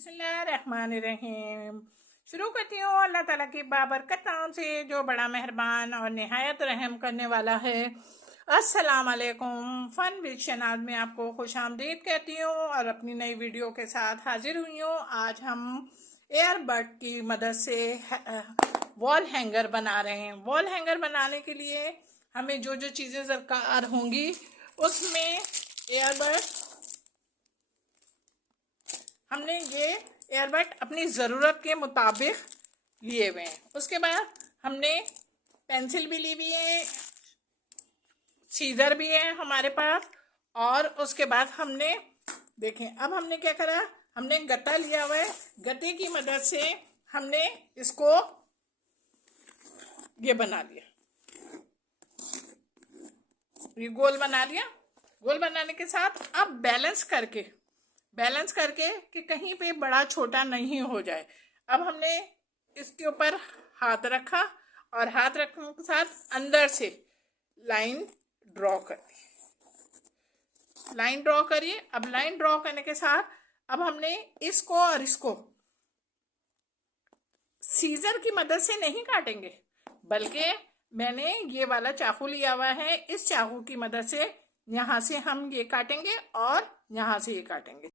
बिस्मिल्लाहिर्रहमानिर्रहीम। शुरू करती हूँ अल्लाह ताला की बाबरकत नाम से जो बड़ा मेहरबान और निहायत रहम करने वाला है। अस्सलाम वालेकुम। फन विद शनाज में आपको खुश आमदीद कहती हूँ और अपनी नई वीडियो के साथ हाजिर हुई हूँ। आज हम एयरबड की मदद से वॉल हैंगर बना रहे हैं। वॉल हैंगर बनाने के लिए हमें जो जो चीज़ें दरकार होंगी उसमें एयरबड हमने ये एयरबड अपनी ज़रूरत के मुताबिक लिए हुए हैं। उसके बाद हमने पेंसिल भी ली हुई है, सीजर भी है हमारे पास। और उसके बाद हमने देखें, अब हमने क्या करा, हमने गत्ता लिया हुआ है। गत्ते की मदद से हमने इसको ये बना लिया, ये गोल बना लिया। गोल बनाने के साथ अब बैलेंस करके कि कहीं पे बड़ा छोटा नहीं हो जाए। अब हमने इसके ऊपर हाथ रखा और हाथ रखने के साथ अंदर से लाइन ड्रॉ कर दी। लाइन ड्रॉ करिए। अब लाइन ड्रॉ करने के साथ अब हमने इसको और इसको सीजर की मदद से नहीं काटेंगे, बल्कि मैंने ये वाला चाकू लिया हुआ है। इस चाकू की मदद से यहाँ से हम ये काटेंगे और यहाँ से ये काटेंगे।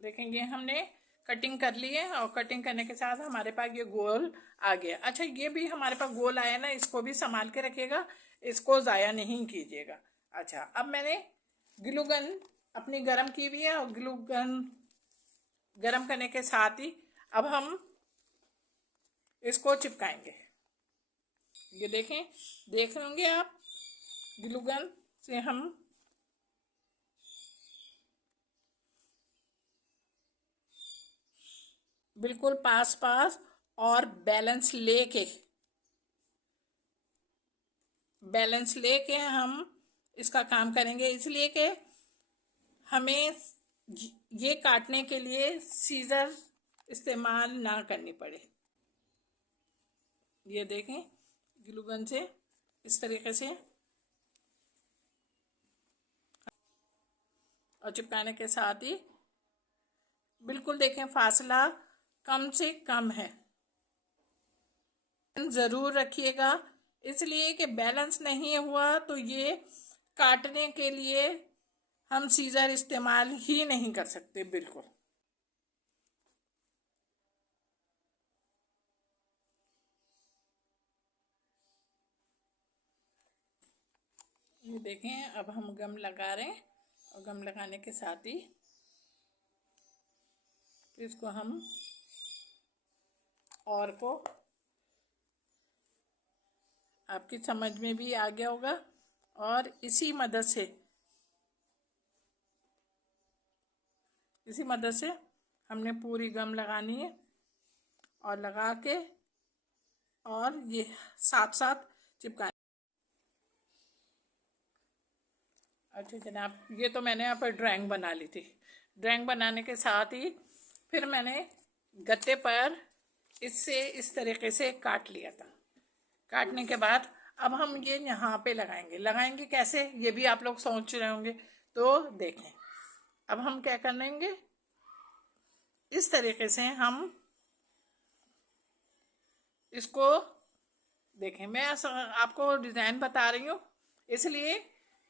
देखेंगे हमने कटिंग कर ली है और कटिंग करने के साथ हमारे पास ये गोल आ गया। अच्छा, ये भी हमारे पास गोल आया ना, इसको भी संभाल के रखिएगा, इसको ज़ाया नहीं कीजिएगा। अच्छा, अब मैंने ग्लू गन अपनी गरम की हुई है और ग्लू गन गरम करने के साथ ही अब हम इसको चिपकाएंगे। ये देखें, देख रहे होंगे आप, ग्लू गन से हम बिल्कुल पास और बैलेंस लेके हम इसका काम करेंगे, इसलिए कि हमें ये काटने के लिए सीजर इस्तेमाल ना करनी पड़े। ये देखें, ग्लू गन से इस तरीके से और चिपकाने के साथ ही बिल्कुल देखें फासला कम से कम है। ज़रूर रखिएगा, इसलिए कि बैलेंस नहीं हुआ तो ये काटने के लिए हम सीजर इस्तेमाल ही नहीं कर सकते। बिल्कुल ये देखें, अब हम गम लगा रहे हैं और गम लगाने के साथ ही इसको हम और को आपकी समझ में भी आ गया होगा। और इसी मदद से हमने पूरी गम लगानी है और लगा के और ये साथ साथ चिपका। अच्छा जनाब, ये तो मैंने यहाँ पर ड्राइंग बना ली थी। ड्राइंग बनाने के साथ ही फिर मैंने गत्ते पर इससे इस तरीके से काट लिया था। काटने के बाद अब हम ये यहाँ पे लगाएंगे कैसे, ये भी आप लोग सोच रहे होंगे। तो देखें, अब हम क्या करेंगे, इस तरीके से हम इसको देखें। मैं आपको डिज़ाइन बता रही हूँ इसलिए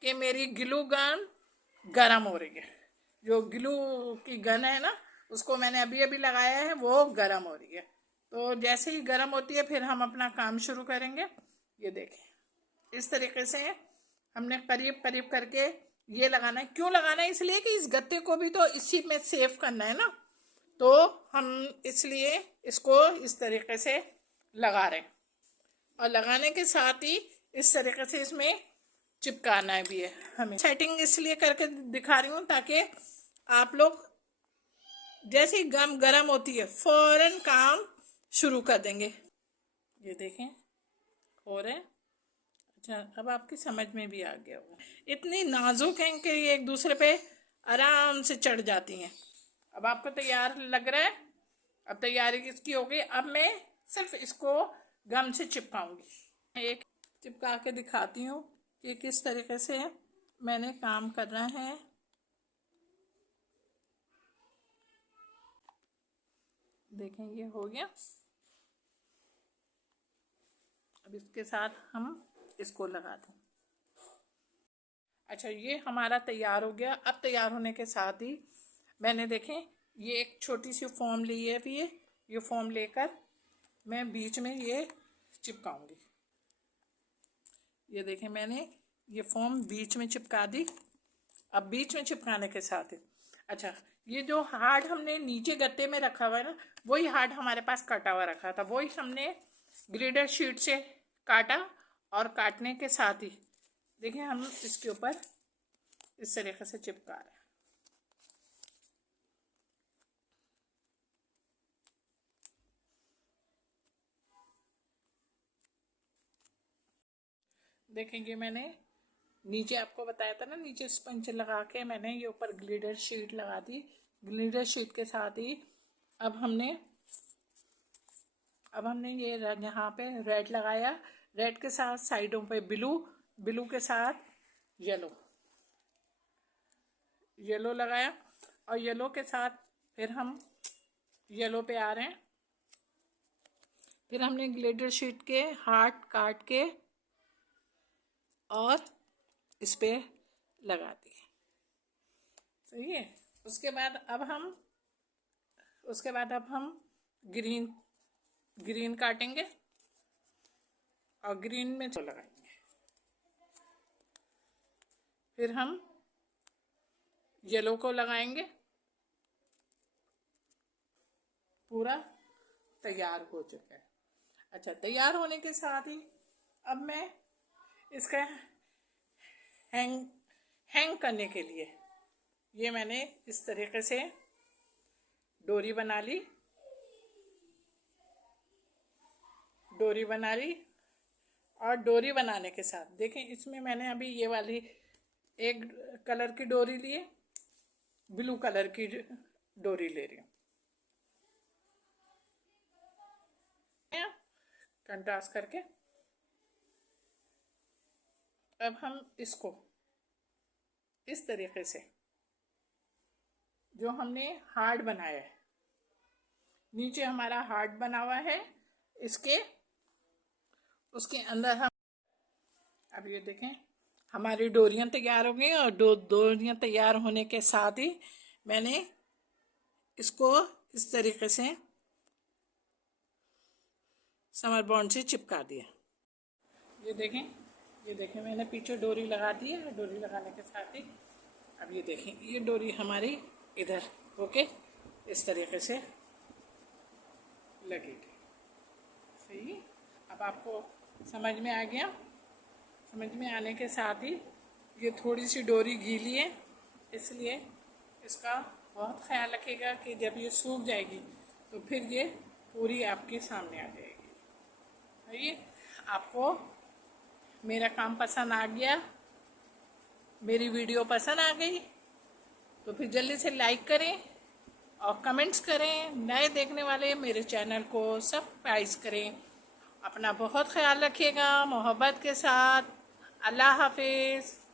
कि मेरी ग्लू गन गरम हो रही है। जो ग्लू की गन है ना, उसको मैंने अभी अभी लगाया है, वो गरम हो रही है। तो जैसे ही गरम होती है फिर हम अपना काम शुरू करेंगे। ये देखें, इस तरीके से हमने करीब करीब करके ये लगाना है। क्यों लगाना है, इसलिए कि इस गत्ते को भी तो इसी में सेव करना है ना, तो हम इसलिए इसको इस तरीके से लगा रहे हैं। और लगाने के साथ ही इस तरीके से इसमें चिपकाना भी है हमें। सेटिंग इसलिए करके दिखा रही हूँ ताकि आप लोग जैसे ही गम गरम होती है फौरन काम शुरू कर देंगे। ये देखें हो रहे हैं। अच्छा, अब आपकी समझ में भी आ गया होगा। इतनी नाजुक हैं कि ये एक दूसरे पे आराम से चढ़ जाती हैं। अब आपको तैयार लग रहा है, अब तैयारी किसकी हो गई। अब मैं सिर्फ इसको गम से चिपकाऊंगी। एक चिपका के दिखाती हूँ कि किस तरीके से मैंने काम करना है। देखें ये हो गया। अब इसके साथ हम इसको लगा दें। अच्छा, ये हमारा तैयार हो गया। अब तैयार होने के साथ ही मैंने देखें ये एक छोटी सी फॉर्म ली है। भी ये फॉर्म लेकर मैं बीच में ये चिपकाऊंगी। ये देखें मैंने ये फॉर्म बीच में चिपका दी। अब बीच में चिपकाने के साथ ही अच्छा, ये जो हार्ड हमने नीचे गत्ते में रखा हुआ है ना, वही हार्ड हमारे पास कटा हुआ रखा था, वही हमने ग्रेडर शीट से काटा। और काटने के साथ ही देखिए हम इसके ऊपर इस तरीके से चिपका रहे हैं। देखेंगे मैंने नीचे आपको बताया था ना, नीचे स्पंज लगा के मैंने ये ऊपर ग्लिटर शीट लगा दी। ग्लिटर शीट के साथ ही अब हमने ये यहाँ पे रेड लगाया। रेड के साथ साइडों पे ब्लू, ब्लू के साथ येलो लगाया। और येलो के साथ फिर हम येलो पे आ रहे हैं। फिर हमने ग्लिटर शीट के हार्ट काट के और इस पे लगा दिए। सही है। उसके बाद अब हम ग्रीन काटेंगे और ग्रीन में तो लगाएंगे। फिर हम येलो को लगाएंगे। पूरा तैयार हो चुका है। अच्छा, तैयार होने के साथ ही अब मैं इसका हैंग करने के लिए ये मैंने इस तरीके से डोरी बना ली। और डोरी बनाने के साथ देखें इसमें मैंने अभी ये वाली एक कलर की डोरी ली है, ब्लू कलर की डोरी ले रही हूँ। कंट्रास्ट करके अब हम इसको इस तरीके से जो हमने हार्ट बनाया है, नीचे हमारा हार्ट बना हुआ है, उसके अंदर हम अब ये देखें हमारी डोरियां तैयार हो गई। और डोरियां तैयार होने के साथ ही मैंने इसको इस तरीके से समर बॉन्ड से चिपका दिया। ये देखें मैंने पीछे डोरी लगा दी है। डोरी लगाने के साथ ही अब ये देखें ये डोरी हमारी इधर होके इस तरीके से लगेगी। सही। अब आपको समझ में आ गया। समझ में आने के साथ ही ये थोड़ी सी डोरी गीली है, इसलिए इसका बहुत ख्याल रखिएगा कि जब ये सूख जाएगी तो फिर ये पूरी आपके सामने आ जाएगी। सही। आपको मेरा काम पसंद आ गया, मेरी वीडियो पसंद आ गई तो फिर जल्दी से लाइक करें और कमेंट्स करें। नए देखने वाले मेरे चैनल को सब्सक्राइब करें। अपना बहुत ख्याल रखिएगा मोहब्बत के साथ। अल्लाह हाफिज़।